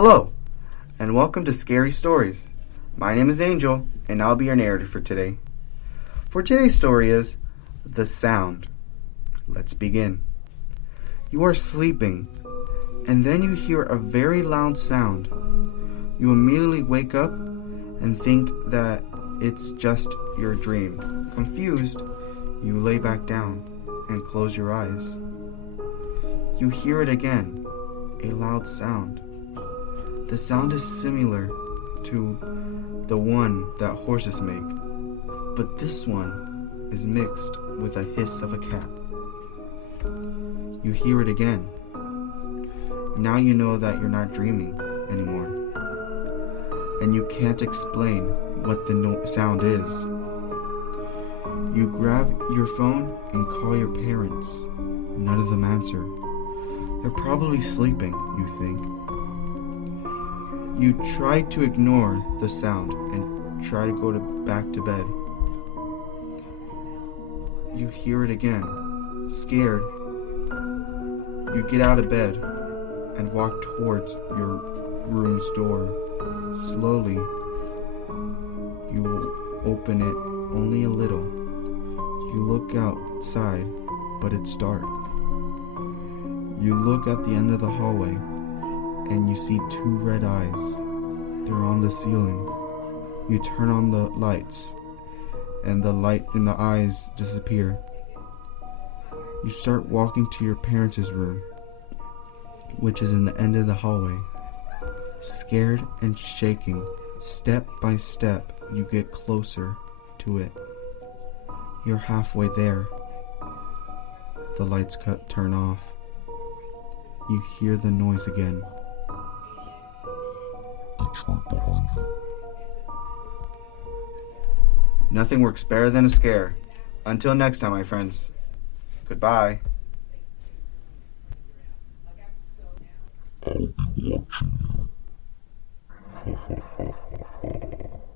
Hello, and welcome to Scary Stories. My name is Angel, and I'll be your narrator for today. For today's story is The Sound. Let's begin. You are sleeping, and then you hear a very loud sound. You immediately wake up and think that it's just your dream. Confused, you lay back down and close your eyes. You hear it again, a loud sound. The sound is similar to the one that horses make, but this one is mixed with a hiss of a cat. You hear it again. Now you know that you're not dreaming anymore, and you can't explain what the sound is. You grab your phone and call your parents. None of them answer. They're probably sleeping, you think. You try to ignore the sound and try to go back to bed. You hear it again. Scared, you get out of bed and walk towards your room's door. Slowly, you open it only a little. You look outside, but it's dark. You look at the end of the hallway, and you see two red eyes. They're on the ceiling. You turn on the lights, and the light in the eyes disappear. You start walking to your parents' room, which is in the end of the hallway. Scared and shaking, step by step, you get closer to it. You're halfway there. The lights turn off. You hear the noise again. It's right behind you. Nothing works better than a scare. Until next time, my friends. Goodbye. I'll be watching you. Ha ha ha ha ha.